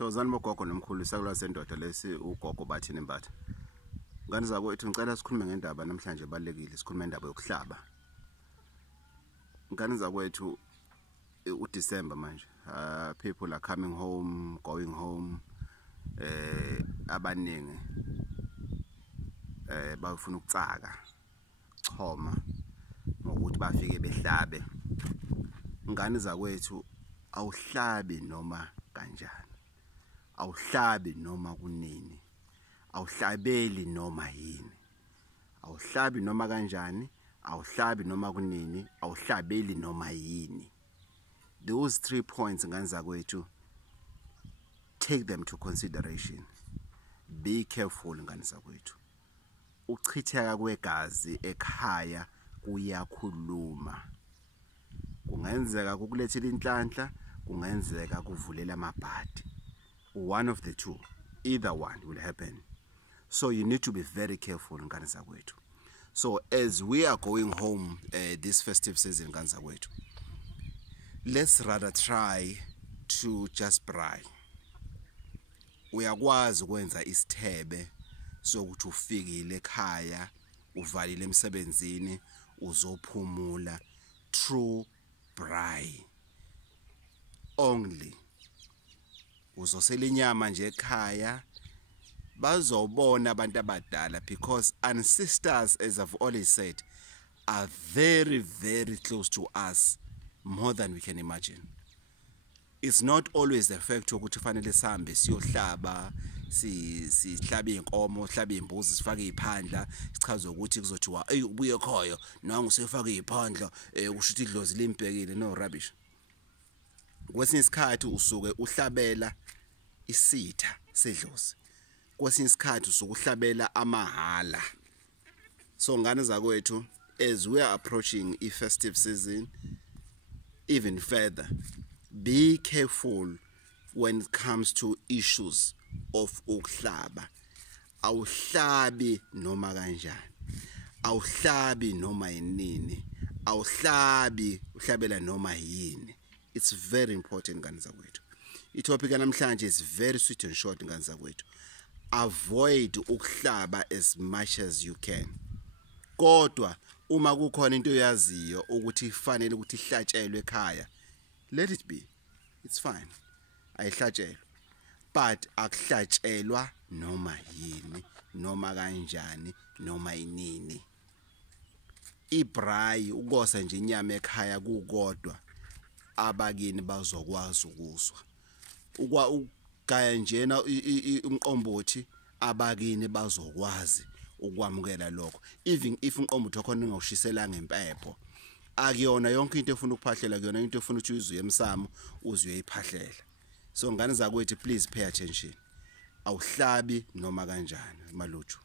Tozani bogogo nomkhulu isakulwa sendoda lesi uGogo Bathini Mbatha. Ngani zakwethu ngicela sikhulume ngendaba namhlanje ebalekile, sikhulume indaba yokuhlaba. Ngani zakwethu uDecember manje. People are coming home, going home. Abaningi bafuna ukutsaka, choma ngokuthi bafike behlabe. Ngani zakwethu awuhlabi noma kanjani. Awuhlabi noma kunini. Awuhlabeli noma yini. Awuhlabi noma kanjani. Awuhlabi noma kunini. Awuhlabeli noma yini. Those 3 points ngani zakwethu, take them to consideration. Be careful ngani zakwethu. Uchitheka kwegazi ekhaya kuyakhuluma. Kungenzeka kukulethela inhlanhla, kungenzeka kuvulela amabhadi. One of the two, either one will happen. So you need to be very careful ngani zakwethu. So as we are going home this festive season ngani zakwethu, let's rather try to just braai. Uyakwazi ukwenza isithebe sokuthi ufikile ekhaya, uvalile emsebenzini, uzophumula through braai only. Uzosela inyama nje ekhaya, bazobona abantu abadala, because ancestors, as I've always said, are very, very close to us, more than we can imagine. It's not always the fact ukuthi fanele sihambe siyohlaba, sihlabe inkomo, sihlabe imbuzi, sifake iphandla, sichaze ukuthi kuzothiwa ubuye ekhaya nangu usefake iphandla, kusho ukuthi idlozi limbhekile. No rubbish. Kwesinye isikhathi usuke uhlabela isitha sedlozi, kwesinye isikhathi usuke uhlabela amahala. So ngane zakwethu, as we are approaching a festive season even further, be careful when it comes to issues of ukuhlaba. Awuhlabi noma kanjani. Awuhlabi noma yini. Awuhlabi uhlabela noma yini. It's very important ngani zakwethu. Itopic namhlanje is very sweet and short ngani zakwethu. Avoid ukuhlaba as much as you can. Kodwa uma kukhona into yaziyo ukuthi ifanele ukuthi ihlatshelwe ekhaya, let it be. It's fine. Ayihlatshelwe. But akuhlatshelwa noma yini, noma kanjani, noma inini. Ibraai ukosa nje inyama ekhaya kukodwa, abakini bazokwazi ukuzwa. Ugaya njena umqombothi, abakini bazokwazi ukwamukela lokho. Even if umqombothi wakho ngawushisela ngempepho, akuyona yonke into efuna ukuphahlela, akuyona into efuna ukuthi uyizwe emsamo uzwe iphahlela. So ngane zakwethu, please pay attention. Awuhlabi noma kanjani malutho.